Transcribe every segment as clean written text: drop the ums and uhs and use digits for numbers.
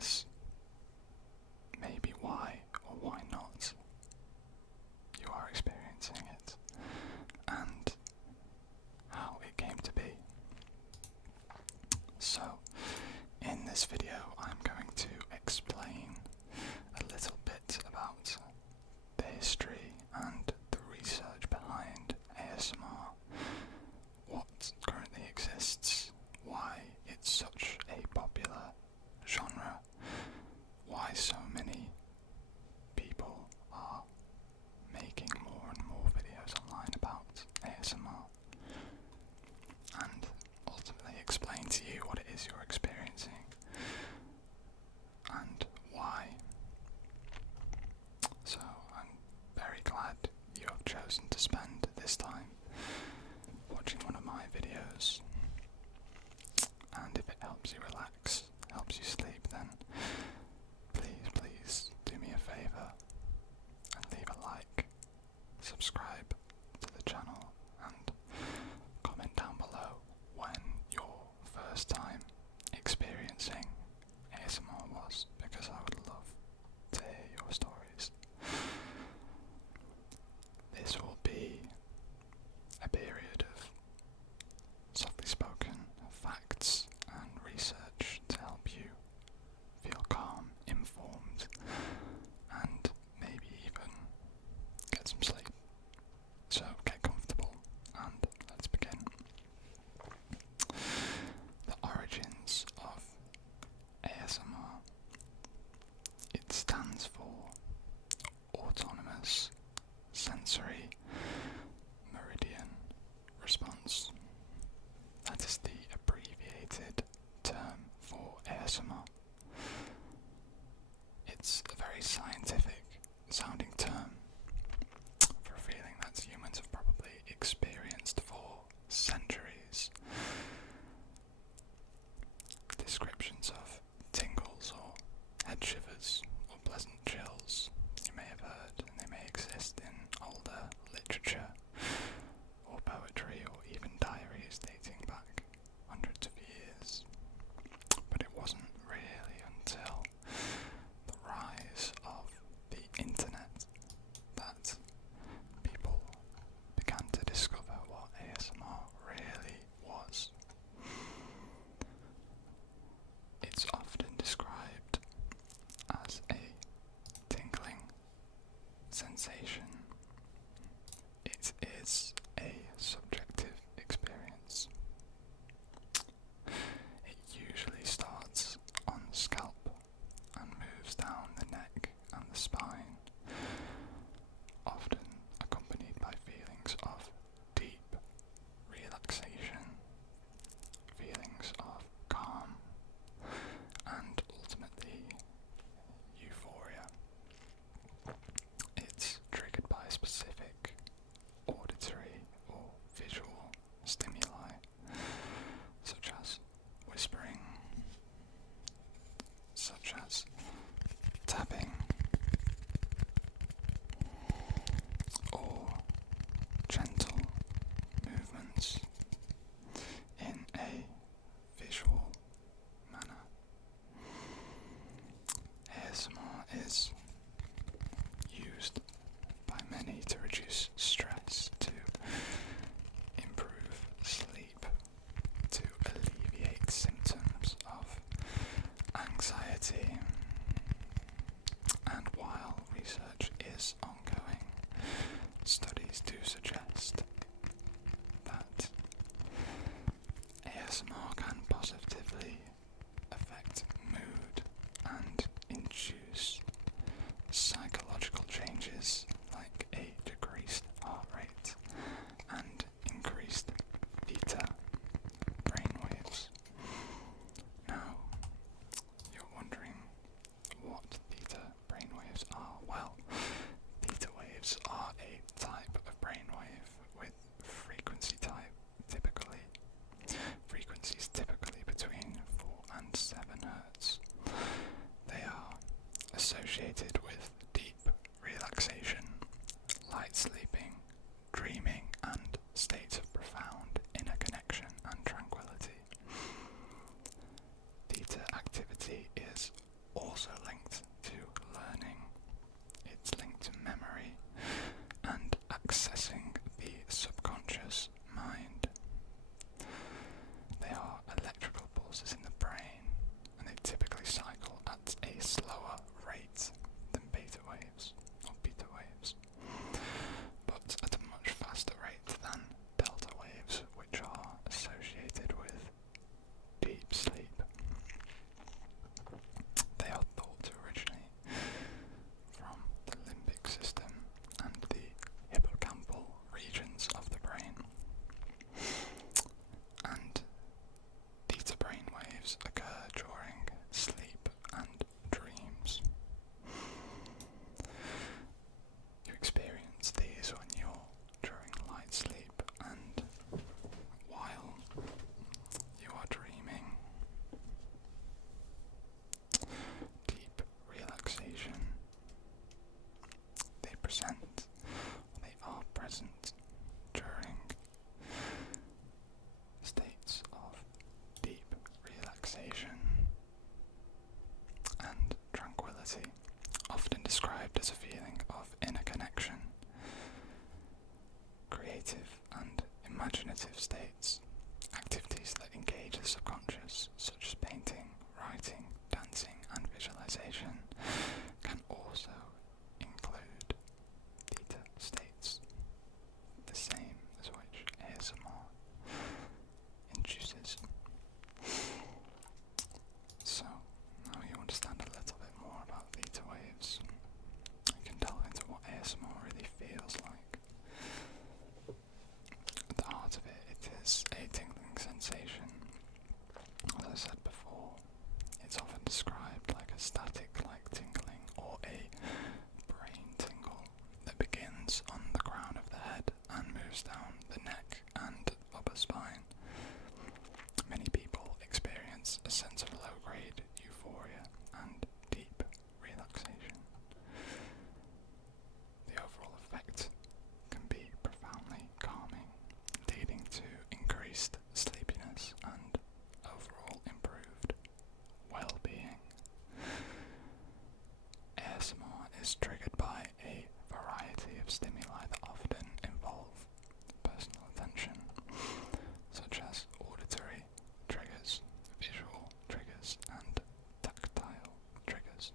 is maybe why or why not you are experiencing it, and how it came to be. So, in this video I'm going to explain a little bit about the history and the research behind ASMR, what currently exists, why it's such a popular genre, why so many people are making more and more videos online about ASMR, and ultimately explain to you what it is you're experiencing and why. So I'm very glad you have chosen to spend this time watching one of my videos, and if it helps you relax, helps you sleep, then please do me a favour and leave a like, subscribe to the channel, and comment down below when your first time experiencing ASMR was, because I would love to hear your stories. This will be a period of softly spoken facts and research to help you feel calm, informed, and maybe even get some sleep. So get comfortable and let's begin. The origins of ASMR. It stands for Autonomous Sensory Meridian Response. That is the abbreviated term for ASMR. It's a very scientific sounding term for a feeling that humans have probably experienced for centuries. Descriptions of tingles or head shivers or pleasant chills you may have heard, and they may exist in older literature or poetry or even diaries dating back hundreds of years. But it wasn't really until the rise of the internet that people began to discover what ASMR really was. It's often described as a tingling sensation. It is a subjective experience. It usually starts on the scalp and moves down the neck and the spine, often accompanied by feelings of deep relaxation, feelings of calm, and ultimately euphoria. It's triggered by specific auditory or visual stimuli, such as whispering, such as tapping, or gentle movements in a visual manner. ASMR is used by many to reduce stress, to improve sleep, to alleviate symptoms of anxiety. And while research is ongoing, studies do suggest that ASMR can positively affect mood and induce psychological changes like a decreased heart rate and increased theta brainwaves. Now, you're wondering what theta brainwaves are. Well, theta waves are a type of brainwave with frequency type, typically frequencies as a feeling of inner connection, creative and imaginative states, activities that engage the subconscious, such as painting, writing, dancing, and visualization, can also include theta states, the same as which ASMR induces. So, now you understand a little bit more about theta waves, you can delve into what ASMR really feels like. At the heart of it, it is a tingling sensation. As I said before, it's often described like a static-like tingling or a brain tingle that begins on the crown of the head and moves down the neck and upper spine. Many people experience a sense of low-grade euphoria and deep relaxation. The overall effect can be profoundly calming, leading to increased sleepiness and overall improved well-being. ASMR is triggered by a variety of stimuli that often involve personal attention, such as auditory triggers, visual triggers, and tactile triggers.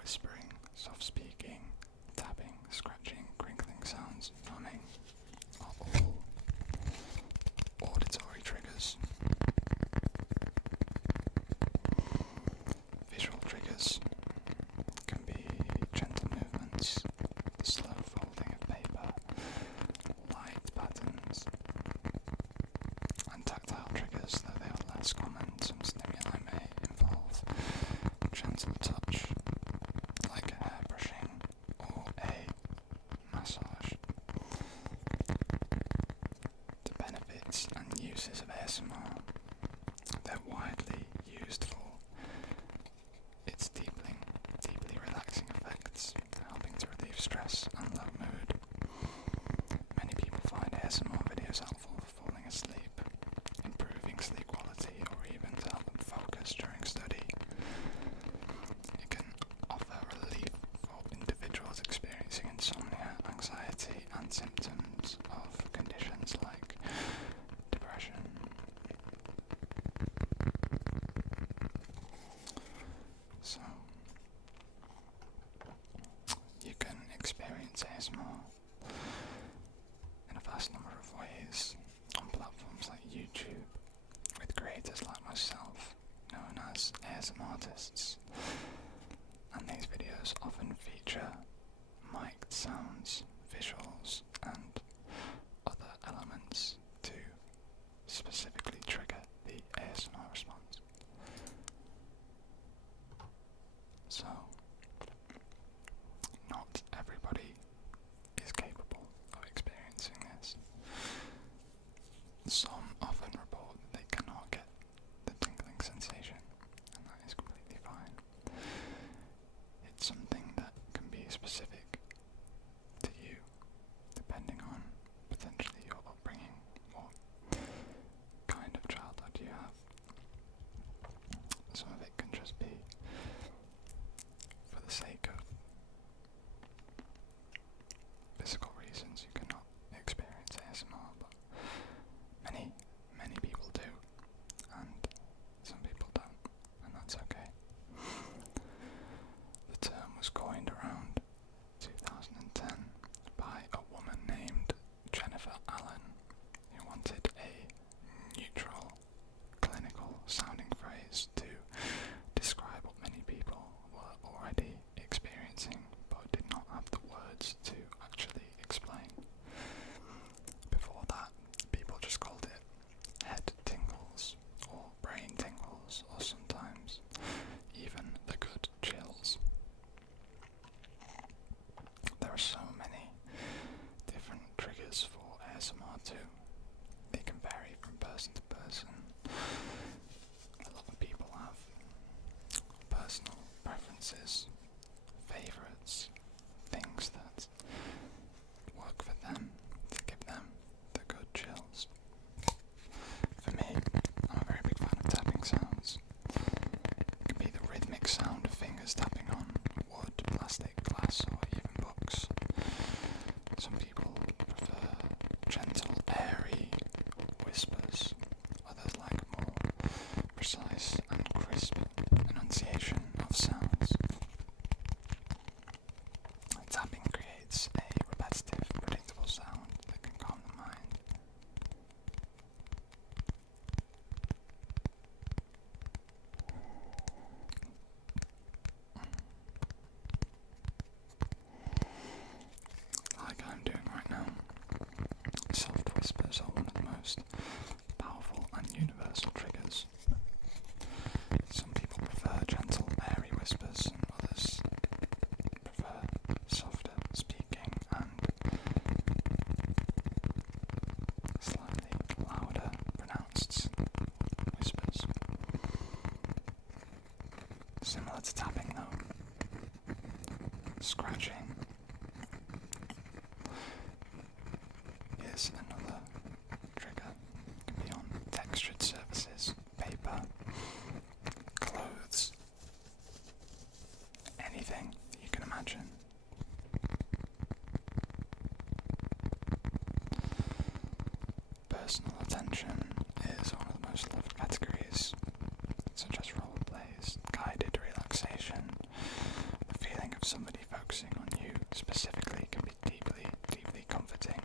Whispering, soft speaking, tapping, scratching, crinkling sounds, humming are all auditory triggers. Visual triggers can be gentle movements, the slow folding of paper, light patterns, and tactile triggers, though they are less common. Some stimuli may involve gentle touch, like hair brushing or a massage. The benefits and uses of ASMR, they're widely used for its deeply relaxing effects, helping to relieve stress and low mood. Many people find ASMR videos helpful for falling asleep, improving sleep quality, or even to help them focus during study. It can offer relief for individuals experiencing insomnia, anxiety, and symptoms of conditions like depression. So, you can experience ASMR in a vast number of ways on platforms like YouTube, with creators like myself, known as ASMR artists, and these videos often feature mic'd sounds, visuals, and other elements to specifically trigger the ASMR response. So, not everybody is capable of experiencing this. Some often report that they cannot get the tingling sensation, and that is completely fine. It's something that can be specific to you, depending on potentially your upbringing, what kind of childhood you have. Some of it can just be for the sake of physical reasons you cannot experience ASMR, but many people do, and some people don't, and that's okay. The term was coined around 2010 by a woman named Jennifer Allen, who wanted a neutral, clinical sounding phrase to describe what many people were already experiencing but did not have the words to actually explain. Before that, people just called it head tingles or brain tingles, or sometimes even the good chills. There are so many different triggers for ASMR too. They can vary from person to person. A lot of people have personal preferences, favourites, things that work for them to give them the good chills. For me, I'm a very big fan of tapping sounds. It can be the rhythmic sound of fingers tapping on similar to tapping though. Scratching is another trigger. It can be on textured surfaces, paper, clothes, anything you can imagine. Personal attention is one of the most loved categories, such as role plays, guided relaxation. The feeling of somebody focusing on you specifically can be deeply, deeply comforting.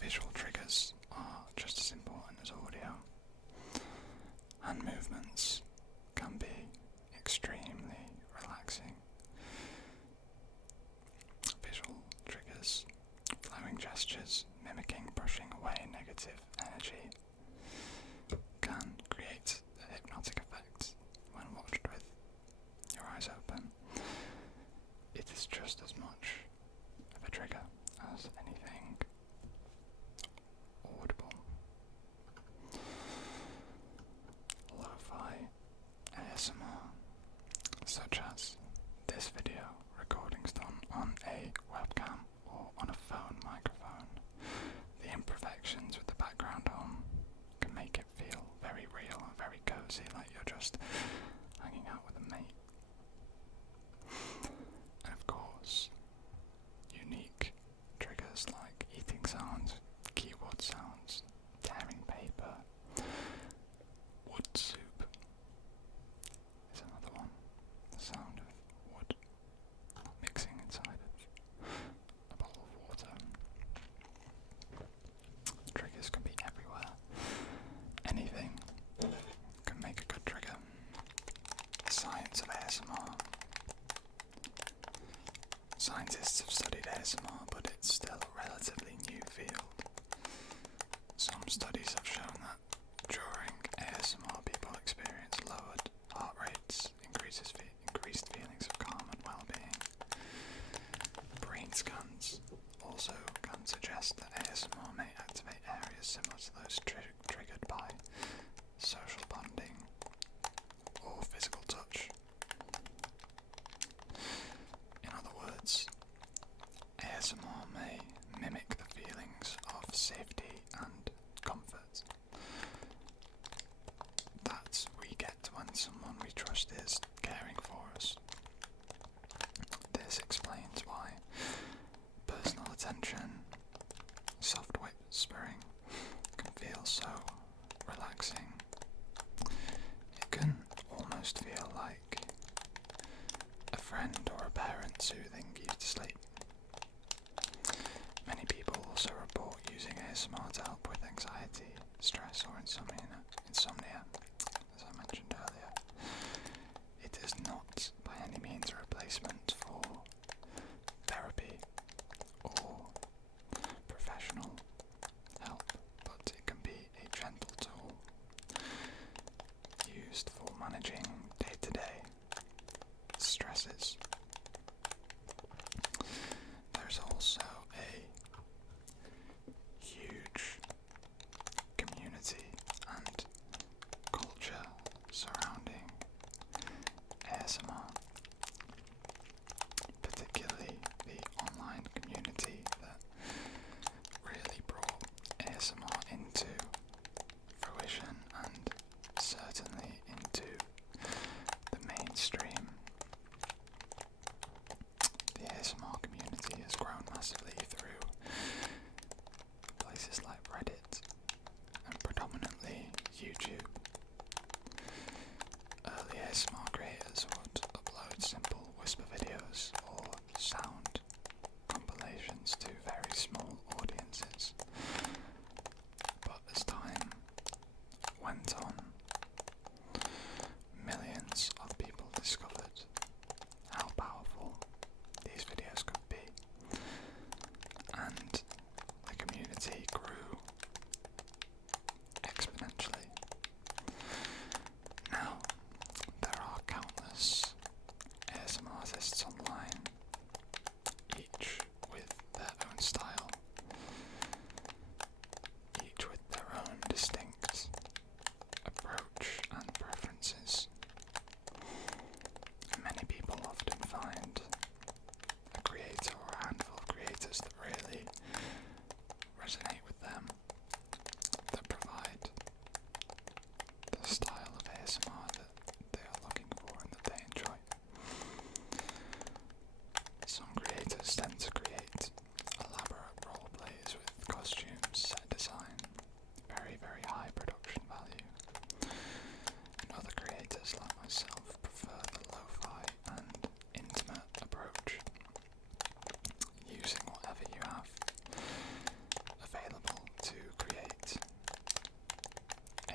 Visual triggers are just as important as audio. Hand movements can be extremely relaxing. Visual triggers, flowing gestures, mimicking brushing away negative energy, can create a hypnotic effect when watched with your eyes open. It is just as much of a trigger as anything audible. Lo-fi ASMR, such as this video recordings done on a webcam or on a phone microphone. The imperfections with the background on can make it feel very real and very cozy, like you're just hanging out with a mate. And of course, unique triggers like eating sounds, keyboard sounds, tearing paper, wood soup is another one. The sound of wood mixing inside of a bottle of water. Triggers can be everywhere. Anything can make a good trigger. The science of ASMR. Scientists have studied ASMR, but it's still a relatively new field. Some studies have shown that during ASMR people experience lowered heart rates, increased feelings of calm and well-being. Brain scans also can suggest that ASMR may activate areas similar to those triggered by social bonding or physical touch. In other words, ASMR may mimic the feelings of safety and comfort that we get when someone we trust is caring for us. This explains why personal attention, soft whispering, can feel so relaxing. It can almost feel like a friend or a parent soothing you to sleep. Many people also report using ASMR to help with anxiety, stress, or insomnia, as I mentioned earlier. It is not by any means a replacement for therapy or professional help, but it can be a gentle tool used for managing day-to-day stresses. There's also a huge community and culture surrounding ASMR, particularly the online community that really brought ASMR into fruition and certainly into the mainstream. The ASMR community has grown massively through places like Reddit and predominantly YouTube. Early ASMR creators would upload simple whisper videos or sound compilations to very small audiences. But as time went on, millions of people discovered how powerful these videos could be, and the community grew exponentially. Now, there are countless ASMR artists online, each with their own style, each with their own distinct approach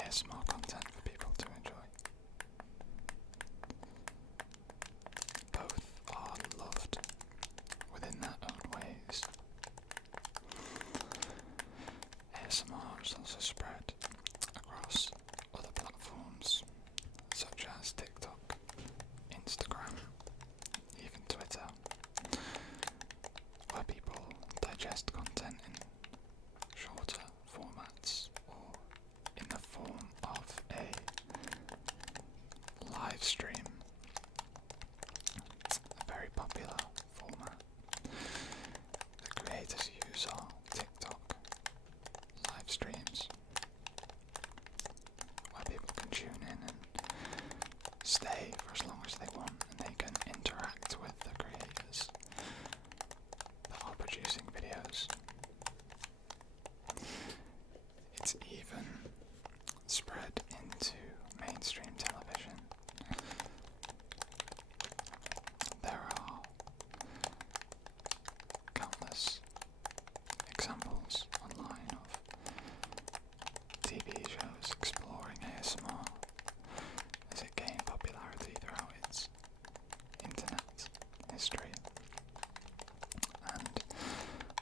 ASMR content for people to enjoy. Both are loved within their own ways. ASMR is also spread across other platforms such as TikTok, Instagram, even Twitter, where people digest content in shorter formats or in the form of a live stream, a very popular format. The creators use are TikTok live streams, where people can tune in and stay for as long as they want, and they can interact with the creators that are producing videos. It's even spread into mainstream television. There are countless examples online of TV shows exploring ASMR as it gained popularity throughout its internet history. And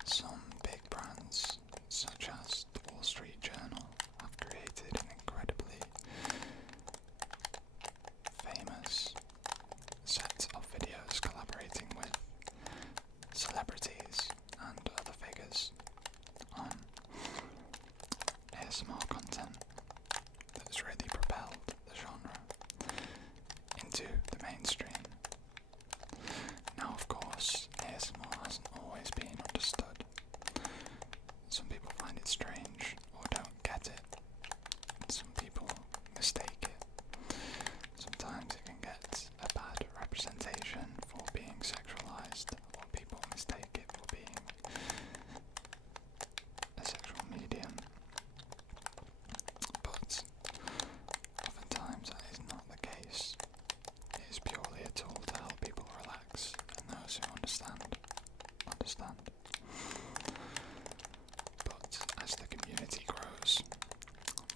some big brands, such as the Wall Street Journal, have created an incredibly famous set of videos collaborating with celebrities and other figures on ASMR content that's really propelled the genre into the mainstream. Now, of course, ASMR hasn't always been understood. Some people find it strange or don't get it. Some people mistake it. Sometimes it can get a bad representation for being sexualized, or people mistake it for being a sexual medium. But oftentimes that is not the case. It is purely a tool to help people relax, and those who understand. But as the community grows,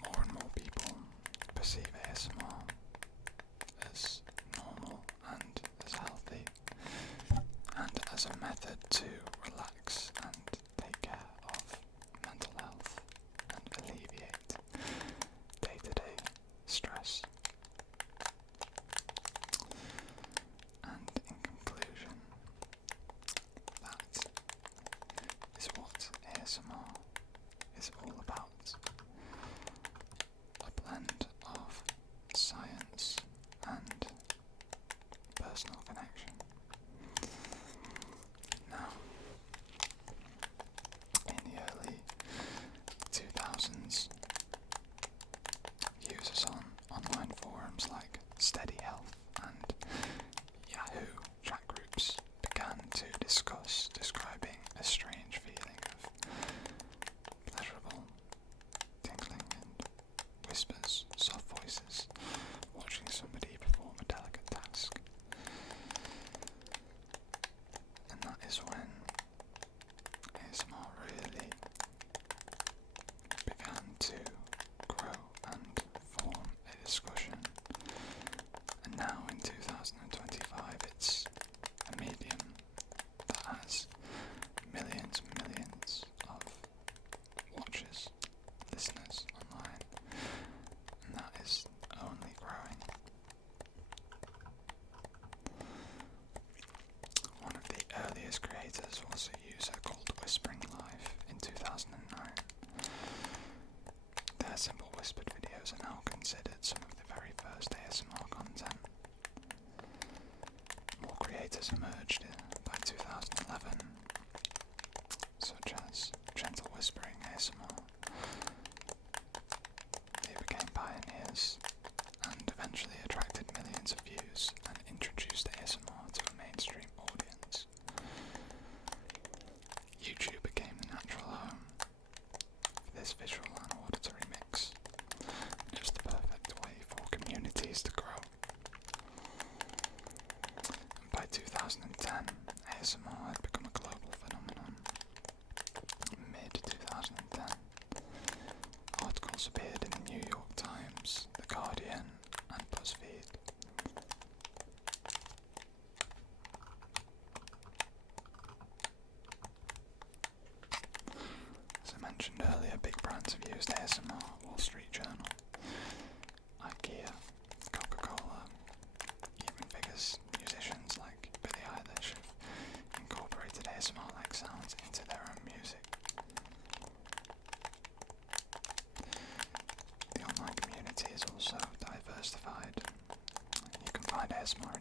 more and more people perceive ASMR as normal and as healthy, and as a method to relax and take care of mental health and alleviate day-to-day stress. And in conclusion, that is what ASMR is all about. A blend of science and personal connection. Now, in the early 2000s, users on online forums like Steady Health and Yahoo chat groups began to discuss describing a strange feeling of pleasurable tingling and whispers, soft voices, watching somebody perform a delicate task. And that is when ASMR really began to grow and form a discussion. And now in 2025 it's a medium that has millions and millions of watchers, listeners online, and that is only growing. One of the earliest creators was a user called Whispering Live in 2009. Their simple whispered videos are now considered some of the very first ASMR content. More creators emerged by 2011, such as Gentle Whispering ASMR. They became pioneers and eventually attracted millions of views and introduced ASMR to a mainstream audience. YouTube became the natural home for this visual and auditory mix, just the perfect way for communities to grow. And by 2010, ASMR had become a global phenomenon. In mid-2010, articles appeared in the New York Times used ASMR, Wall Street Journal, IKEA, Coca-Cola, even biggest musicians like Billie Eilish have incorporated ASMR-like sounds into their own music. The online community is also diversified. You can find ASMR